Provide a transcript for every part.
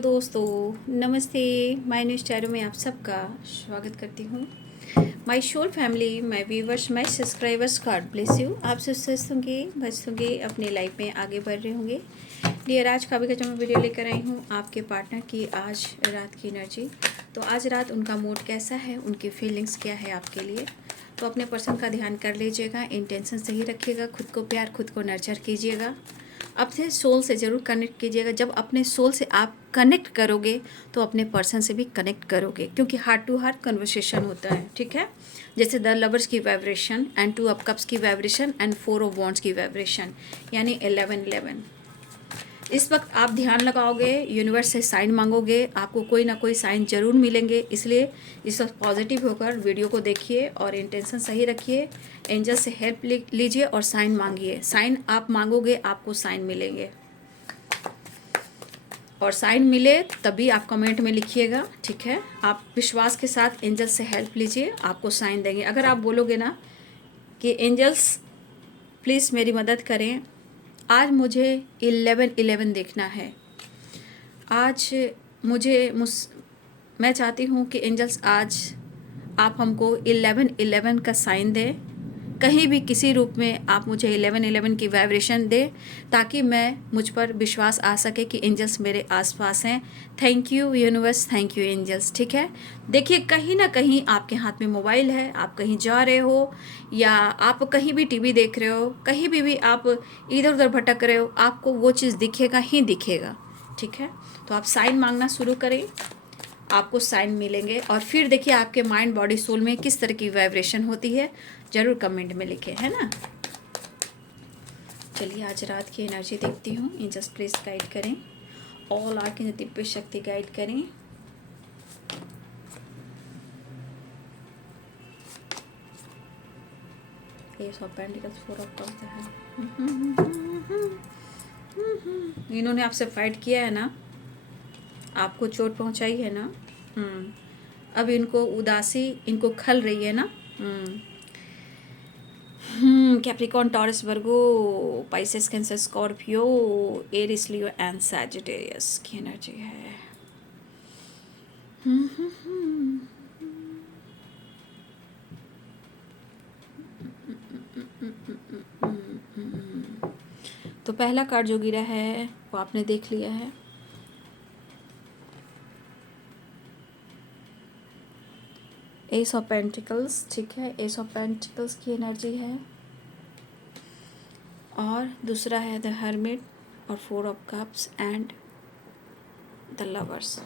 Hello दोस्तों, नमस्ते। My news tarot में आप सबका स्वागत करती हूँ। My soul family, my viewers, my subscribers, God bless you. आप स्वस्थ होंगे, मस्त होंगे, अपने लाइफ में आगे बढ़ रहे होंगे। डियर, आज का भी जो मैं वीडियो लेकर आई हूँ आपके पार्टनर की आज रात की एनर्जी। तो आज रात उनका मूड कैसा है, उनकी फीलिंग्स क्या है आपके लिए, तो अपने पर्सन का ध्यान कर लीजिएगा। इंटेंशन सही रखिएगा, खुद को प्यार, खुद को नर्चर कीजिएगा, अपने सोल से ज़रूर कनेक्ट कीजिएगा। जब अपने सोल से आप कनेक्ट करोगे तो अपने पर्सन से भी कनेक्ट करोगे, क्योंकि हार्ट टू हार्ट कन्वर्सेशन होता है, ठीक है। जैसे द लवर्स की वाइब्रेशन एंड 2 ऑफ कप्स की वाइब्रेशन एंड 4 ऑफ वॉन्ड्स की वाइब्रेशन, यानी 11-11। इस वक्त आप ध्यान लगाओगे, यूनिवर्स से साइन मांगोगे, आपको कोई ना कोई साइन जरूर मिलेंगे। इसलिए इस वक्त पॉजिटिव होकर वीडियो को देखिए और इंटेंशन सही रखिए। एंजल से हेल्प लीजिए और साइन मांगिए। साइन आप मांगोगे, आपको साइन मिलेंगे, और साइन मिले तभी आप कमेंट में लिखिएगा, ठीक है। आप विश्वास के साथ एंजल से हेल्प लीजिए, आपको साइन देंगे। अगर आप बोलोगे ना कि एंजल्स प्लीज़ मेरी मदद करें, आज मुझे 11-11 देखना है, आज मैं चाहती हूँ कि एंजल्स आज आप हमको 11-11 का साइन दें। कहीं भी किसी रूप में आप मुझे 11-11 की वाइब्रेशन दें, ताकि मुझ पर विश्वास आ सके कि एंजल्स मेरे आसपास हैं। Thank you universe, thank you angels, ठीक है। देखिए, कहीं ना कहीं आपके हाथ में मोबाइल है, आप कहीं जा रहे हो या आप कहीं भी टीवी देख रहे हो, कहीं भी आप इधर उधर भटक रहे हो, आपको वो चीज़ दिखेगा ही दिखेगा, ठीक है। तो आप साइन मांगना शुरू करें, आपको साइन मिलेंगे। और फिर देखिए आपके माइंड, बॉडी, सोल में किस तरह की वाइब्रेशन होती है, ज़रूर कमेंट में लिखें, है ना। चलिए आज रात की एनर्जी देखती हूँ। एंजल्स प्लीज गाइड करें, ऑल आर की दिव्य शक्ति गाइड करें। S of pentacles, 4 of cups है। इन्होंने आपसे फाइट किया है ना, आपको चोट पहुंचाई है ना। अब इनको उदासी इनको खल रही है ना। Capricorn, Taurus, Virgo, Pisces, Cancer, Scorpio, Aries, Leo and Sagittarius की एनर्जी है। तो पहला कार्ड जो गिरा है वो आपने देख लिया है। एस ऑफ पेंटिकल्स, ठीक है, एस ऑफ पेंटिकल्स की एनर्जी है। और दूसरा है द हर्मिट और 4 of cups and the lovers.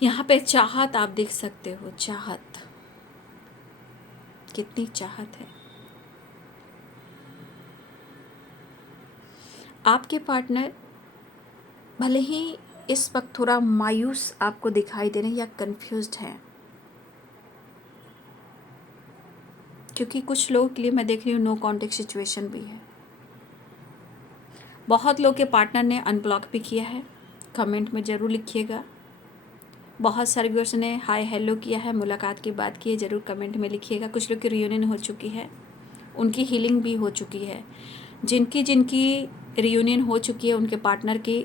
यहाँ पे चाहत आप देख सकते हो, चाहत, कितनी चाहत है। आपके पार्टनर भले ही इस वक्त थोड़ा मायूस आपको दिखाई दे रहे हैं या कंफ्यूज्ड हैं, क्योंकि कुछ लोगों के लिए मैं देख रही हूँ नो कॉन्टेक्ट सिचुएशन भी है। बहुत लोग के पार्टनर ने अनब्लॉक भी किया है, कमेंट में ज़रूर लिखिएगा। बहुत सारे व्यूअर्स ने हाय हेलो किया है, मुलाकात की बात की है, ज़रूर कमेंट में लिखिएगा। कुछ लोग की रियूनियन हो चुकी है, उनकी हीलिंग भी हो चुकी है। जिनकी रियूनियन हो चुकी है उनके पार्टनर की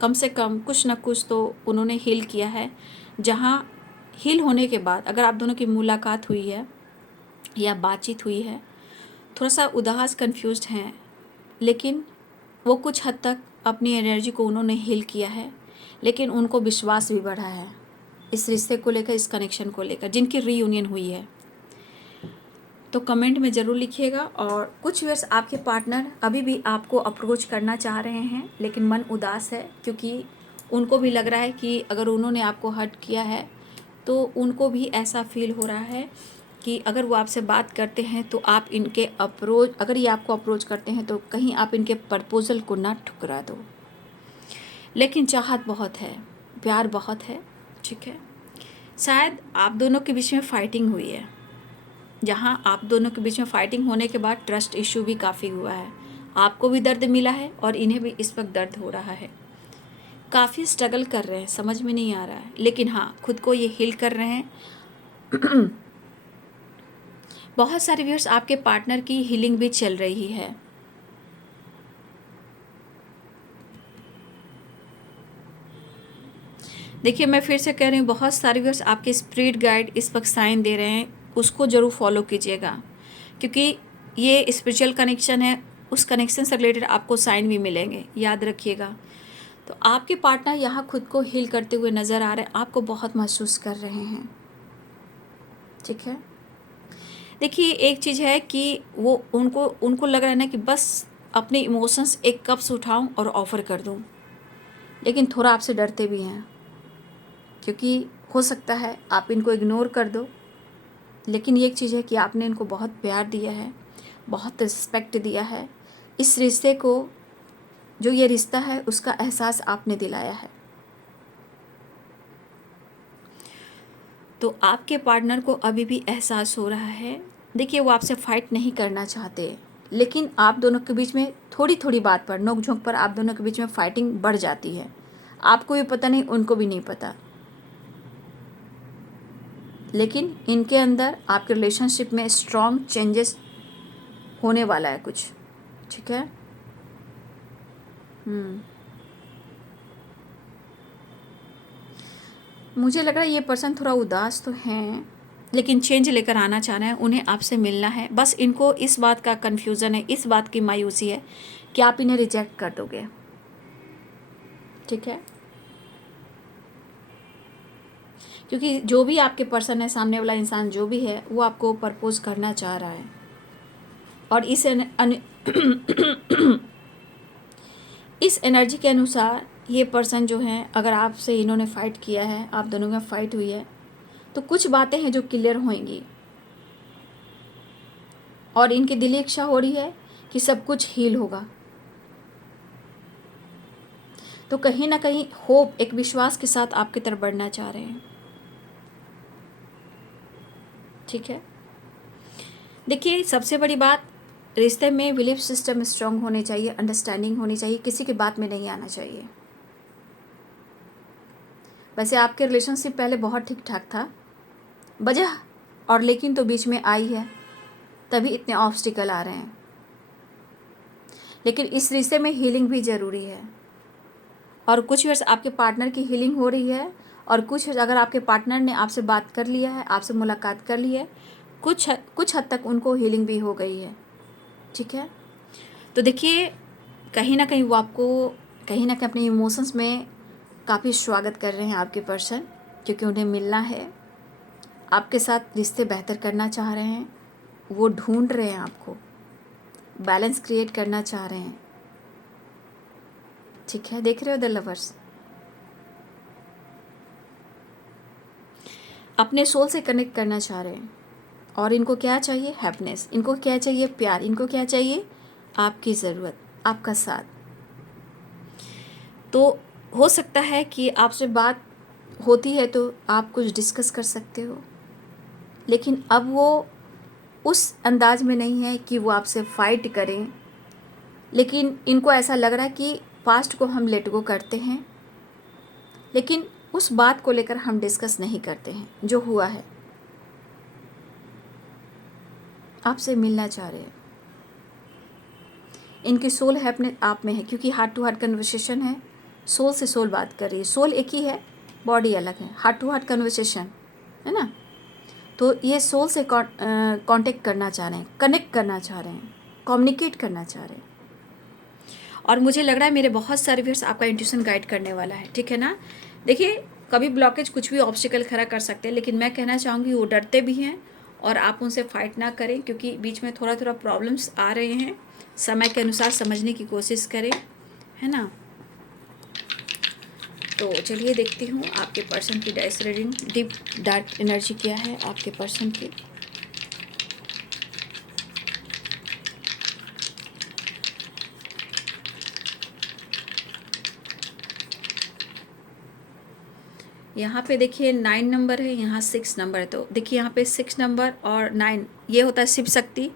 कम से कम कुछ ना कुछ तो उन्होंने हील किया है। जहाँ हील होने के बाद अगर आप दोनों की मुलाकात हुई है या बातचीत हुई है, थोड़ा सा उदास कंफ्यूज्ड हैं, लेकिन वो कुछ हद तक अपनी एनर्जी को उन्होंने हील किया है, लेकिन उनको विश्वास भी बढ़ा है इस रिश्ते को लेकर, इस कनेक्शन को लेकर, जिनकी रीयूनियन हुई है। तो कमेंट में ज़रूर लिखिएगा। और कुछ व्यूअर्स, आपके पार्टनर अभी भी आपको अप्रोच करना चाह रहे हैं, लेकिन मन उदास है, क्योंकि उनको भी लग रहा है कि अगर उन्होंने आपको हर्ट किया है तो उनको भी ऐसा फील हो रहा है कि अगर वो आपसे बात करते हैं तो आप इनके अगर ये आपको अप्रोच करते हैं तो कहीं आप इनके प्रपोजल को ना ठुकरा दो। लेकिन चाहत बहुत है, प्यार बहुत है, ठीक है। शायद आप दोनों के बीच में फाइटिंग हुई है, जहाँ आप दोनों के बीच में फाइटिंग होने के बाद ट्रस्ट इशू भी काफ़ी हुआ है। आपको भी दर्द मिला है और इन्हें भी इस वक्त दर्द हो रहा है। काफ़ी स्ट्रगल कर रहे हैं, समझ में नहीं आ रहा है, लेकिन हाँ, खुद को ये हील कर रहे हैं। बहुत सारे व्यूअर्स, आपके पार्टनर की हीलिंग भी चल रही है। देखिए मैं फिर से कह रही हूँ, बहुत सारे व्यूअर्स आपके स्पिरिट गाइड इस वक्त साइन दे रहे हैं, उसको ज़रूर फॉलो कीजिएगा, क्योंकि ये स्पिरिचुअल कनेक्शन है, उस कनेक्शन से रिलेटेड आपको साइन भी मिलेंगे, याद रखिएगा। तो आपके पार्टनर यहाँ खुद को हील करते हुए नज़र आ रहे हैं, आपको बहुत महसूस कर रहे हैं, ठीक है। देखिए एक चीज़ है कि वो उनको लग रहा है ना कि बस अपने इमोशंस एक कप से उठाऊं और ऑफ़र कर दूं, लेकिन थोड़ा आपसे डरते भी हैं, क्योंकि हो सकता है आप इनको इग्नोर कर दो, लेकिन ये एक चीज़ है कि आपने इनको बहुत प्यार दिया है, बहुत रिस्पेक्ट दिया है, इस रिश्ते को, जो ये रिश्ता है उसका एहसास आपने दिलाया है। तो आपके पार्टनर को अभी भी एहसास हो रहा है। देखिए वो आपसे फाइट नहीं करना चाहते, लेकिन आप दोनों के बीच में थोड़ी थोड़ी बात पर, नोक झोंक पर आप दोनों के बीच में फाइटिंग बढ़ जाती है। आपको भी पता नहीं, उनको भी नहीं पता, लेकिन इनके अंदर आपके रिलेशनशिप में स्ट्रॉन्ग चेंजेस होने वाला है कुछ, ठीक है। मुझे लग रहा है ये पर्सन थोड़ा उदास तो हैं, लेकिन चेंज लेकर आना चाह रहे हैं, उन्हें आपसे मिलना है। बस इनको इस बात का कन्फ्यूज़न है, इस बात की मायूसी है कि आप इन्हें रिजेक्ट कर दोगे, ठीक है। क्योंकि जो भी आपके पर्सन है, सामने वाला इंसान जो भी है, वो आपको प्रपोज करना चाह रहा है, और इस एनर्जी के अनुसार ये पर्सन जो है, अगर आपसे इन्होंने फ़ाइट किया है, आप दोनों में फ़ाइट हुई है, तो कुछ बातें हैं जो क्लियर होंगी, और इनकी दिली इच्छा हो रही है कि सब कुछ हील होगा। तो कहीं ना कहीं होप, एक विश्वास के साथ आपकी तरफ बढ़ना चाह रहे हैं, ठीक है। देखिए सबसे बड़ी बात, रिश्ते में बिलीफ सिस्टम स्ट्रांग होने चाहिए, अंडरस्टैंडिंग होनी चाहिए, किसी की बात में नहीं आना चाहिए। वैसे आपके रिलेशनशिप पहले बहुत ठीक ठाक था, वजह और लेकिन तो बीच में आई है, तभी इतने ऑब्स्टिकल आ रहे हैं। लेकिन इस रिश्ते में हीलिंग भी ज़रूरी है, और कुछ वर्ष आपके पार्टनर की हीलिंग हो रही है, और कुछ अगर आपके पार्टनर ने आपसे बात कर लिया है, आपसे मुलाकात कर ली है, कुछ हद तक उनको हीलिंग भी हो गई है, ठीक है। तो देखिए कहीं ना कहीं वो आपको कहीं ना कहीं अपने इमोशंस में काफ़ी स्वागत कर रहे हैं आपके पर्सन, क्योंकि उन्हें मिलना है, आपके साथ रिश्ते बेहतर करना चाह रहे हैं, वो ढूंढ रहे हैं आपको, बैलेंस क्रिएट करना चाह रहे हैं, ठीक है। देख रहे हो द लवर्स, अपने सोल से कनेक्ट करना चाह रहे हैं, और इनको क्या चाहिए, हैप्पीनेस, इनको क्या चाहिए, प्यार, इनको क्या चाहिए, आपकी ज़रूरत, आपका साथ। तो हो सकता है कि आपसे बात होती है तो आप कुछ डिस्कस कर सकते हो, लेकिन अब वो उस अंदाज में नहीं है कि वो आपसे फाइट करें, लेकिन इनको ऐसा लग रहा है कि पास्ट को हम लेट गो करते हैं, लेकिन उस बात को लेकर हम डिस्कस नहीं करते हैं जो हुआ है। आपसे मिलना चाह रहे हैं, इनकी सोल हैप्पीनेस आप में है, क्योंकि हार्ट टू हार्ट कन्वर्सेशन है, सोल से सोल बात कर रही है, सोल एक ही है, बॉडी अलग है, हार्ट टू हार्ट कन्वर्सेशन है ना। तो ये सोल से कांटेक्ट करना चाह रहे हैं, कनेक्ट करना चाह रहे हैं, कम्युनिकेट करना चाह रहे हैं, और मुझे लग रहा है मेरे बहुत सारे व्यूअर्स आपका इंट्यूशन गाइड करने वाला है, ठीक है ना। देखिए कभी ब्लॉकेज कुछ भी ऑब्स्टिकल खड़ा कर सकते हैं, लेकिन मैं कहना चाहूँगी वो डरते भी हैं, और आप उनसे फाइट ना करें, क्योंकि बीच में थोड़ा थोड़ा प्रॉब्लम्स आ रहे हैं, समय के अनुसार समझने की कोशिश करें, है ना। तो चलिए देखती हूँ आपके पर्सन की dice reading, deep dark energy क्या है आपके पर्सन की। यहाँ पे देखिए 9 नंबर है, यहाँ 6 नंबर है, तो देखिए यहाँ पे 6 नंबर और 9 ये होता है शिव शक्ति।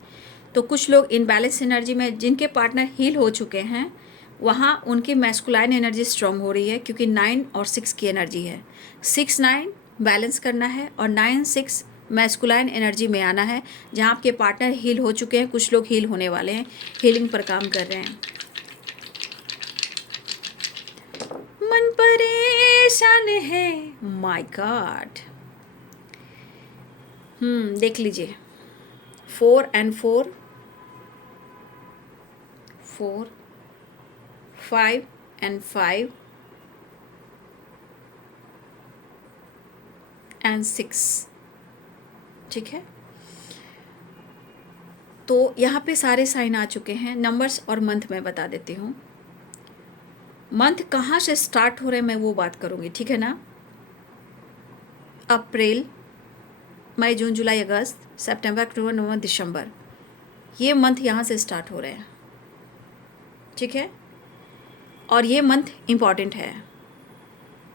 तो कुछ लोग इनबैलेंस एनर्जी में, जिनके पार्टनर हील हो चुके हैं, वहाँ उनकी मैस्कुलाइन एनर्जी स्ट्रॉन्ग हो रही है, क्योंकि 9 और 6 की एनर्जी है। 6 9 बैलेंस करना है, और 9 6 मैस्कुलाइन एनर्जी में आना है, जहाँ आपके पार्टनर हील हो चुके हैं, कुछ लोग हील होने वाले हैं, हीलिंग पर काम कर रहे हैं। मन परेशान है, माय गॉड। देख लीजिए, 4 and 4, 4, 5 and 5 and 6, ठीक है। तो यहाँ पे सारे साइन आ चुके हैं। नंबर्स और मंथ मैं बता देती हूँ। मंथ कहाँ से स्टार्ट हो रहे हैं मैं वो बात करूँगी, ठीक है ना। अप्रैल, मई, जून, जुलाई, अगस्त, सितंबर, अक्टूबर, नवंबर, दिसंबर, ये मंथ यहाँ से स्टार्ट हो रहे हैं, ठीक है। और ये मंथ इम्पॉर्टेंट है,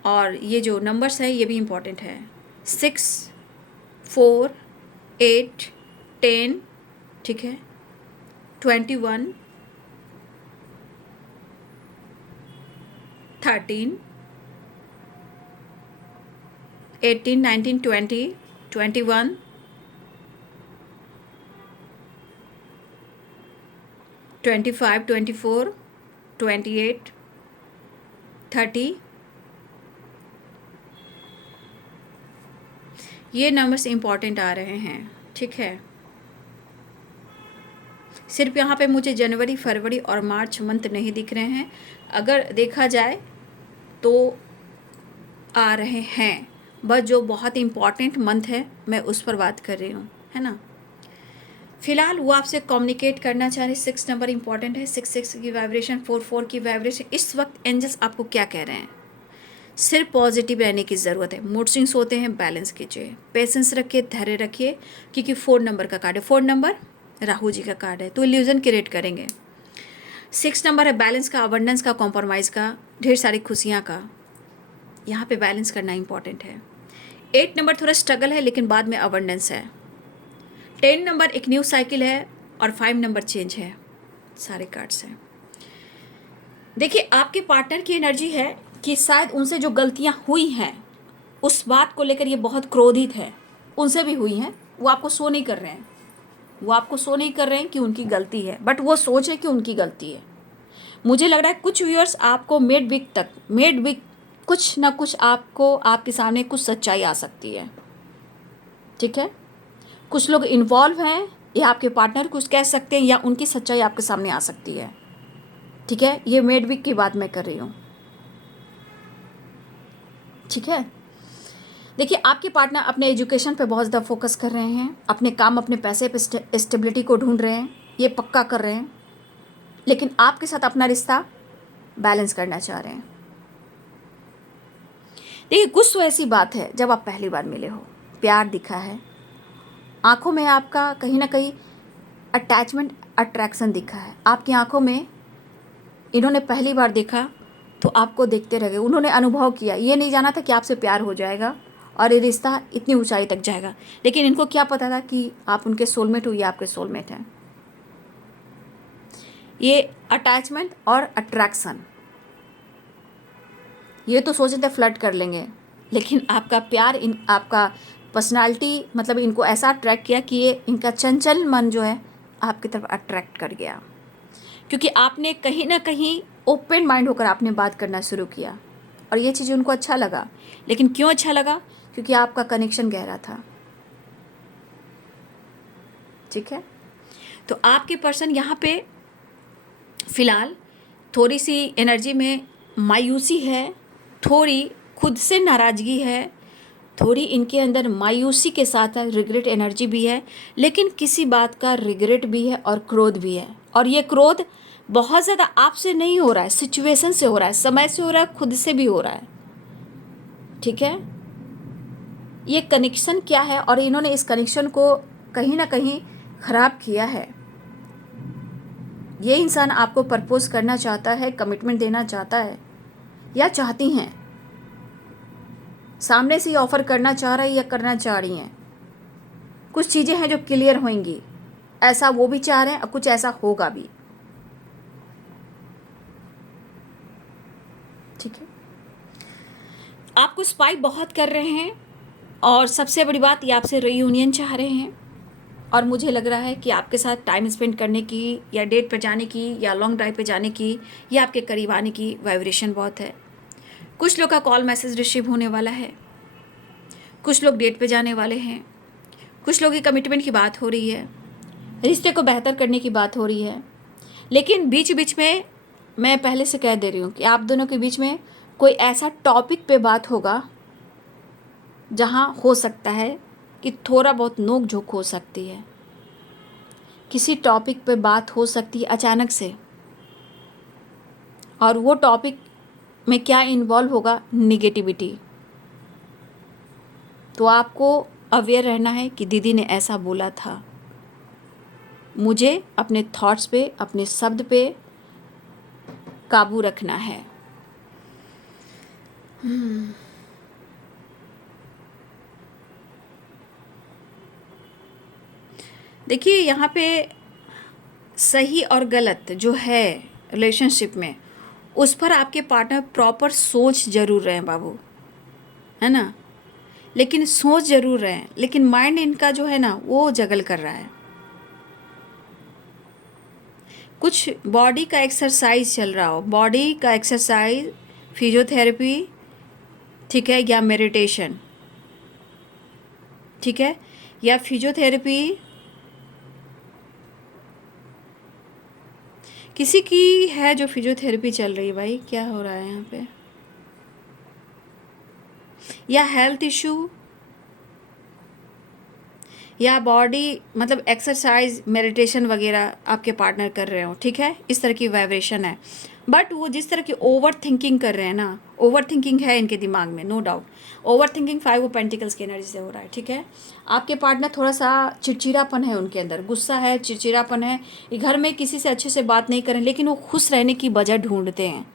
और ये जो नंबर्स है ये भी इम्पॉर्टेंट है। 6, 4, 8, 10, ठीक है, 21, 13, 18, 19, 20, 21, 25, 24, 28, 30, ये नंबर्स इम्पॉर्टेंट आ रहे हैं, ठीक है। सिर्फ यहाँ पे मुझे जनवरी, फरवरी और मार्च मंथ नहीं दिख रहे हैं। अगर देखा जाए तो आ रहे हैं, बस जो बहुत इम्पॉर्टेंट मंथ है मैं उस पर बात कर रही हूँ, है ना। फिलहाल वो आपसे कम्युनिकेट करना चाह रहे। 6 नंबर इम्पॉर्टेंट है, 6 की वाइब्रेशन, 4 की वाइब्रेशन। इस वक्त एंजल्स आपको क्या कह रहे हैं, सिर्फ पॉजिटिव रहने की ज़रूरत है। मूड स्विंग्स होते हैं, बैलेंस कीजिए, पेशेंस रखिए, धैर्य रखिए, क्योंकि 4 नंबर का कार्ड है। 4 नंबर राहु जी का कार्ड है, तो इल्यूजन क्रिएट करेंगे। 6 नंबर है बैलेंस का, अबंडेंस का, कॉम्प्रोमाइज़ का, ढेर सारी खुशियाँ का। यहाँ पे बैलेंस करना इंपॉर्टेंट है। 8 नंबर थोड़ा स्ट्रगल है, लेकिन बाद में अबंडेंस है। 10 नंबर एक न्यू साइकिल है, और 5 नंबर चेंज है। सारे कार्ड्स हैं। देखिए, आपके पार्टनर की एनर्जी है कि शायद उनसे जो गलतियाँ हुई हैं उस बात को लेकर ये बहुत क्रोधित है। उनसे भी हुई हैं, वो आपको शो नहीं कर रहे हैं, वो आपको शो नहीं कर रहे हैं कि उनकी गलती है, बट वो सोच है कि उनकी गलती है। मुझे लग रहा है कुछ व्यूअर्स आपको मिड वीक कुछ ना कुछ आपको, आपके सामने कुछ सच्चाई आ सकती है, ठीक है। कुछ लोग इन्वॉल्व हैं, या आपके पार्टनर कुछ कह सकते हैं, या उनकी सच्चाई आपके सामने आ सकती है, ठीक है। ये मिड वीक की बात मैं कर रही हूँ, ठीक है। देखिए, आपके पार्टनर अपने एजुकेशन पे बहुत ज़्यादा फोकस कर रहे हैं, अपने काम, अपने पैसे पे स्टेबिलिटी को ढूंढ रहे हैं, ये पक्का कर रहे हैं, लेकिन आपके साथ अपना रिश्ता बैलेंस करना चाह रहे हैं। देखिए, कुछ तो ऐसी बात है, जब आप पहली बार मिले हो, प्यार दिखा है, आंखों में आपका कहीं ना कहीं अटैचमेंट, अट्रैक्शन दिखा है। आपकी आंखों में इन्होंने पहली बार देखा तो आपको देखते रह गए। उन्होंने अनुभव किया, ये नहीं जाना था कि आपसे प्यार हो जाएगा और ये रिश्ता इतनी ऊंचाई तक जाएगा, लेकिन इनको क्या पता था कि आप उनके सोलमेट हो या आपके सोलमेट हैं। ये अटैचमेंट और अट्रैक्शन, ये तो सोचे थे फ्लर्ट कर लेंगे, लेकिन आपका प्यार, आपका पर्सनालिटी, मतलब इनको ऐसा अट्रैक्ट किया कि ये इनका चंचल मन जो है आपकी तरफ अट्रैक्ट कर गया, क्योंकि आपने कहीं ना कहीं ओपन माइंड होकर आपने बात करना शुरू किया, और ये चीज़ उनको अच्छा लगा। लेकिन क्यों अच्छा लगा, क्योंकि आपका कनेक्शन गहरा था, ठीक है। तो आपके पर्सन यहाँ पे फिलहाल थोड़ी सी एनर्जी में मायूसी है, थोड़ी खुद से नाराज़गी है, थोड़ी इनके अंदर मायूसी के साथ रिग्रेट एनर्जी भी है, लेकिन किसी बात का रिग्रेट भी है और क्रोध भी है। और ये क्रोध बहुत ज़्यादा आपसे नहीं हो रहा है, सिचुएशन से हो रहा है, समय से हो रहा है, खुद से भी हो रहा है, ठीक है। ये कनेक्शन क्या है, और इन्होंने इस कनेक्शन को कहीं ना कहीं ख़राब किया है। ये इंसान आपको प्रपोज करना चाहता है, कमिटमेंट देना चाहता है, या चाहती हैं, सामने से ही ऑफर करना चाह रहा है या करना चाह रही हैं। कुछ चीज़ें हैं जो क्लियर होंगी, ऐसा वो भी चाह रहे हैं और कुछ ऐसा होगा भी, ठीक है। आपको स्पाई बहुत कर रहे हैं, और सबसे बड़ी बात, ये आपसे रीयूनियन चाह रहे हैं, और मुझे लग रहा है कि आपके साथ टाइम स्पेंड करने की, या डेट पर जाने की, या लॉन्ग ड्राइव पे जाने की, या आपके करीब आने की वाइब्रेशन बहुत है। कुछ लोग का कॉल मैसेज रिसीव होने वाला है, कुछ लोग डेट पे जाने वाले हैं, कुछ लोग की कमिटमेंट की बात हो रही है, रिश्ते को बेहतर करने की बात हो रही है। लेकिन बीच बीच में मैं पहले से कह दे रही हूँ कि आप दोनों के बीच में कोई ऐसा टॉपिक पे बात होगा जहाँ हो सकता है कि थोड़ा बहुत नोक झोंक हो सकती है। किसी टॉपिक पे बात हो सकती है अचानक से, और वो टॉपिक में क्या इन्वॉल्व होगा, निगेटिविटी। तो आपको अवेयर रहना है कि दीदी ने ऐसा बोला था। मुझे अपने थॉट्स पे, अपने शब्द पे काबू रखना है। देखिए यहाँ पे सही और गलत जो है रिलेशनशिप में, उस पर आपके पार्टनर प्रॉपर सोच जरूर रहे हैं बाबू, है ना। लेकिन सोच जरूर रहे हैं, लेकिन माइंड इनका जो है ना वो जगल कर रहा है। कुछ बॉडी का एक्सरसाइज चल रहा हो, बॉडी का एक्सरसाइज, फिजियोथेरेपी, ठीक है, या मेडिटेशन, ठीक है, या फिजियोथेरेपी। किसी की है जो फिजियोथेरेपी चल रही है, भाई क्या हो रहा है यहाँ पे, या हेल्थ इशू, या बॉडी मतलब एक्सरसाइज मेडिटेशन वगैरह आपके पार्टनर कर रहे हो, ठीक है, इस तरह की वाइब्रेशन है। बट वो जिस तरह की ओवर थिंकिंग कर रहे हैं ना, ओवर थिंकिंग है इनके दिमाग में, no doubt. Over thinking 5 of pentacles की एनर्जी से हो रहा है, ठीक है। आपके पार्टनर थोड़ा सा चिड़चिड़ापन है उनके अंदर, गुस्सा है, चिड़चिड़ापन है। ये घर में किसी से अच्छे से बात नहीं करें, लेकिन वो खुश रहने की वजह ढूंढते हैं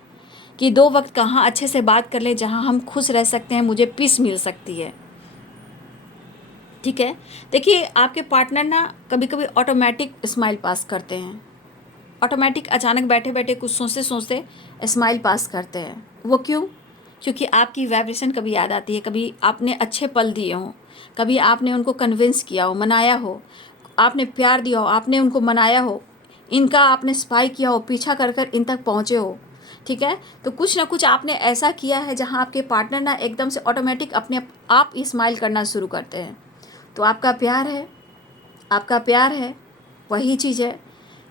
कि 2 वक्त कहाँ अच्छे से बात कर ले जहाँ हम खुश रह सकते हैं, मुझे पीस मिल सकती है, ठीक है। देखिए आपके पार्टनर ना कभी कभी ऑटोमेटिक स्माइल पास करते हैं, ऑटोमेटिक अचानक बैठे बैठे कुछ सोचते सोचते स्माइल पास करते हैं। वो क्यों? क्योंकि आपकी वाइब्रेशन कभी याद आती है, कभी आपने अच्छे पल दिए हों, कभी आपने उनको कन्विंस किया हो, मनाया हो, आपने प्यार दिया हो, आपने उनको मनाया हो, इनका आपने स्पाई किया हो, पीछा कर कर इन तक पहुँचे हो, ठीक है। तो कुछ ना कुछ आपने ऐसा किया है जहाँ आपके पार्टनर ना एकदम से ऑटोमेटिक अपने आप स्माइल करना शुरू करते हैं। तो आपका प्यार है, आपका प्यार है, वही चीज़ है।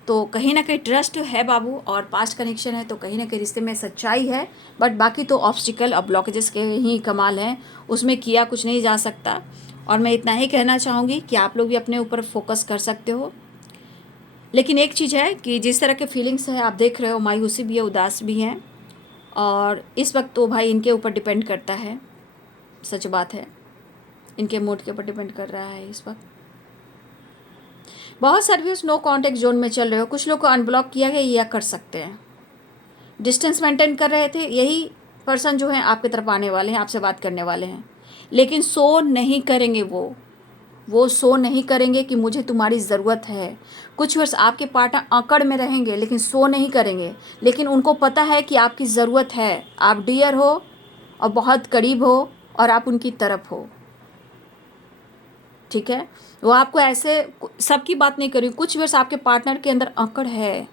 तो कहीं ना कहीं ट्रस्ट है बाबू, और पास्ट कनेक्शन है, तो कहीं ना कहीं रिश्ते में सच्चाई है। बट बाकी तो ऑब्स्टिकल और ब्लॉकेजेस के ही कमाल हैं, उसमें किया कुछ नहीं जा सकता। और मैं इतना ही कहना चाहूँगी कि आप लोग भी अपने ऊपर फोकस कर सकते हो। लेकिन एक चीज़ है कि जिस तरह के फीलिंग्स है आप देख रहे हो, मायूसी भी है, उदास भी हैं, और इस वक्त तो भाई इनके ऊपर डिपेंड करता है, सच बात है, इनके मूड के ऊपर डिपेंड कर रहा है इस वक्त। बहुत सर्विस नो कांटेक्ट जोन में चल रहे हो, कुछ लोग को अनब्लॉक किया गया या कर सकते हैं, डिस्टेंस मेंटेन कर रहे थे, यही पर्सन जो है आपकी तरफ आने वाले हैं, आपसे बात करने वाले हैं। लेकिन सो नहीं करेंगे, वो सो नहीं करेंगे कि मुझे तुम्हारी ज़रूरत है। कुछ वर्ष आपके पार्टनर अकड़ में रहेंगे, लेकिन सो नहीं करेंगे, लेकिन उनको पता है कि आपकी ज़रूरत है, आप डियर हो और बहुत करीब हो और आप उनकी तरफ हो, ठीक है। वो आपको ऐसे सबकी बात नहीं कर रही, कुछ वर्ष आपके पार्टनर के अंदर अकड़ है,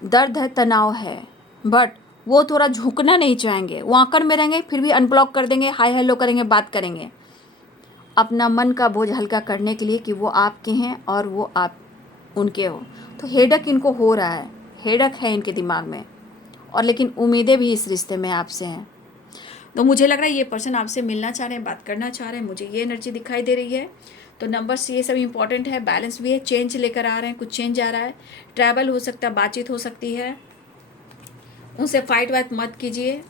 दर्द है, तनाव है, बट वो थोड़ा झुकना नहीं चाहेंगे, वो अकड़ में रहेंगे, फिर भी अनब्लॉक कर देंगे, हाय हेलो करेंगे, बात करेंगे, अपना मन का बोझ हल्का करने के लिए कि वो आपके हैं और वो आप उनके हो। तो हेडक इनको हो रहा है, हेडक है इनके दिमाग में, और लेकिन उम्मीदें भी इस रिश्ते में आपसे हैं। तो मुझे लग रहा है ये पर्सन आपसे मिलना चाह रहे हैं, बात करना चाह रहे हैं, मुझे ये एनर्जी दिखाई दे रही है। तो नंबर्स ये सब इंपॉर्टेंट है, बैलेंस भी है, चेंज लेकर आ रहे हैं, कुछ चेंज आ रहा है, ट्रैवल हो सकता है, बातचीत हो सकती है, उनसे फाइट वाइट मत कीजिए।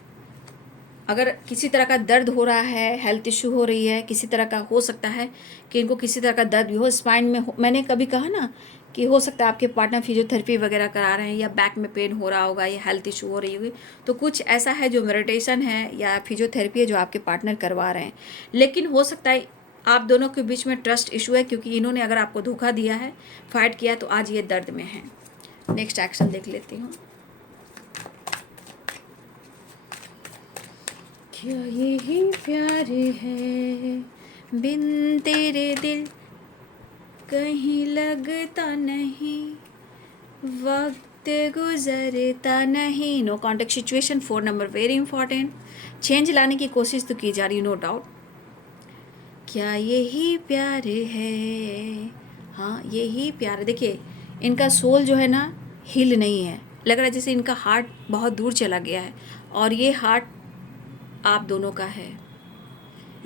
अगर किसी तरह का दर्द हो रहा है, हेल्थ इशू हो रही है, किसी तरह का हो सकता है कि इनको किसी तरह का दर्द भी हो, स्पाइन में हो, मैंने कभी कहा ना कि हो सकता है आपके पार्टनर फिजियोथेरेपी वगैरह करा रहे हैं, या बैक में पेन हो रहा होगा, या हेल्थ इशू हो रही होगी, तो कुछ ऐसा है जो मेडिटेशन है या फिजियोथेरेपी है जो आपके पार्टनर करवा रहे हैं। लेकिन हो सकता है आप दोनों के बीच में ट्रस्ट इशू है, क्योंकि इन्होंने अगर आपको धोखा दिया है, फाइट किया, तो आज ये दर्द में है। नेक्स्ट एक्शन देख लेती हूँ। क्या यही प्यार है, बिन तेरे दिल कहीं लगता नहीं, वक्त वक्त गुजरता नहीं, no contact situation. 4 number very important. Change लाने की कोशिश तो की जा रही, नो डाउट। क्या यही प्यार है, हाँ यही प्यार है। देखिए इनका सोल जो है ना हिल नहीं है, लग रहा है जैसे इनका हार्ट बहुत दूर चला गया है, और ये हार्ट आप दोनों का है।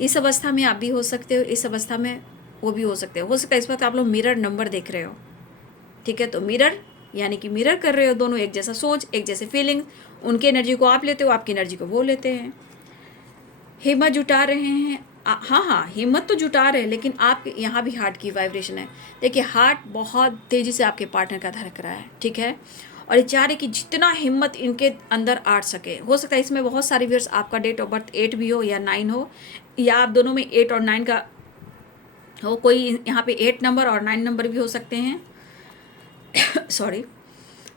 इस अवस्था में आप भी हो सकते हो, इस अवस्था में वो भी हो सकते हो सकता है इस वक्त आप लोग मिरर नंबर देख रहे हो, ठीक है। तो मिरर यानी कि मिरर कर रहे हो दोनों, एक जैसा सोच, एक जैसे फीलिंग। उनकी एनर्जी को आप लेते हो, आपकी एनर्जी को वो लेते हैं। हिम्मत जुटा रहे हैं, हाँ हाँ हिम्मत तो जुटा रहे हैं, लेकिन आप यहाँ भी हार्ट की वाइब्रेशन है। देखिए हार्ट बहुत तेज़ी से आपके पार्टनर का धड़क रहा है, ठीक है। और ये चाह रहे कि जितना हिम्मत इनके अंदर आ सके। हो सकता है इसमें बहुत सारे व्यूअर्स आपका डेट ऑफ बर्थ 8 भी हो या 9 हो, या आप दोनों में 8 और 9 का हो। कोई यहाँ पे 8 नंबर और 9 नंबर भी हो सकते हैं सॉरी।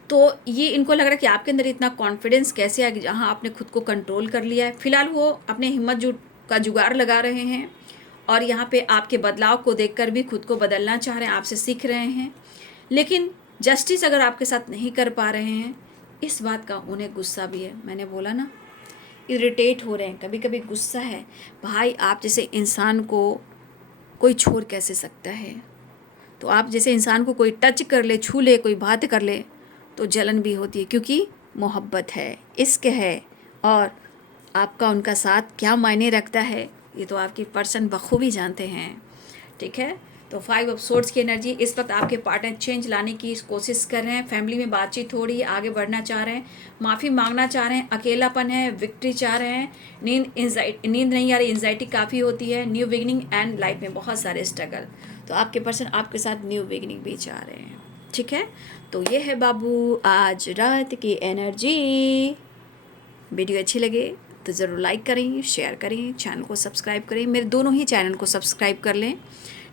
तो ये इनको लग रहा है कि आपके अंदर इतना कॉन्फिडेंस कैसे आ, जहाँ आपने खुद को कंट्रोल कर लिया है। फिलहाल वो अपने हिम्मत का जुगाड़ लगा रहे हैं, और यहाँ पे आपके बदलाव को देखकर भी खुद को बदलना चाह रहे हैं, आपसे सीख रहे हैं। लेकिन जस्टिस अगर आपके साथ नहीं कर पा रहे हैं, इस बात का उन्हें गुस्सा भी है। मैंने बोला ना, इरिटेट हो रहे हैं, कभी कभी गुस्सा है। भाई आप जैसे इंसान को कोई छोड़ कैसे सकता है? तो आप जैसे इंसान को कोई टच कर ले, छू ले, कोई बात कर ले, तो जलन भी होती है, क्योंकि मोहब्बत है, इश्क है। और आपका उनका साथ क्या मायने रखता है, ये तो आपके पर्सन बखूबी जानते हैं, ठीक है। तो 5 ऑफ सोर्ड्स की एनर्जी इस वक्त आपके पार्टनर चेंज लाने की कोशिश कर रहे हैं। फैमिली में बातचीत हो रही है, आगे बढ़ना चाह रहे हैं, माफ़ी मांगना चाह रहे हैं, अकेलापन है, विक्ट्री चाह रहे हैं। नींद नहीं आ रही, एंजाइटी काफ़ी होती है। न्यू बिगिनिंग एंड लाइफ में बहुत सारे स्ट्रगल। तो आपके पर्सन आपके साथ न्यू बिगिनिंग भी चाह रहे हैं, ठीक है। तो ये है बाबू आज रात की एनर्जी। वीडियो अच्छी लगे तो ज़रूर लाइक करें, शेयर करें, चैनल को सब्सक्राइब करें। मेरे दोनों ही चैनल को सब्सक्राइब कर लें,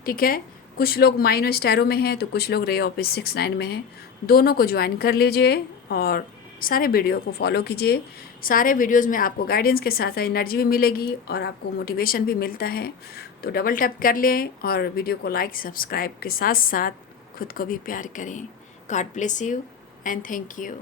ठीक है। कुछ लोग माइनो स्टैरो में हैं, तो कुछ लोग रे ऑफिस 69 में हैं। दोनों को ज्वाइन कर लीजिए और सारे वीडियो को फॉलो कीजिए। सारे वीडियोस में आपको गाइडेंस के साथ एनर्जी भी मिलेगी और आपको मोटिवेशन भी मिलता है। तो डबल टैप कर लें और वीडियो को लाइक सब्सक्राइब के साथ साथ खुद को भी प्यार करें। God bless you and thank you.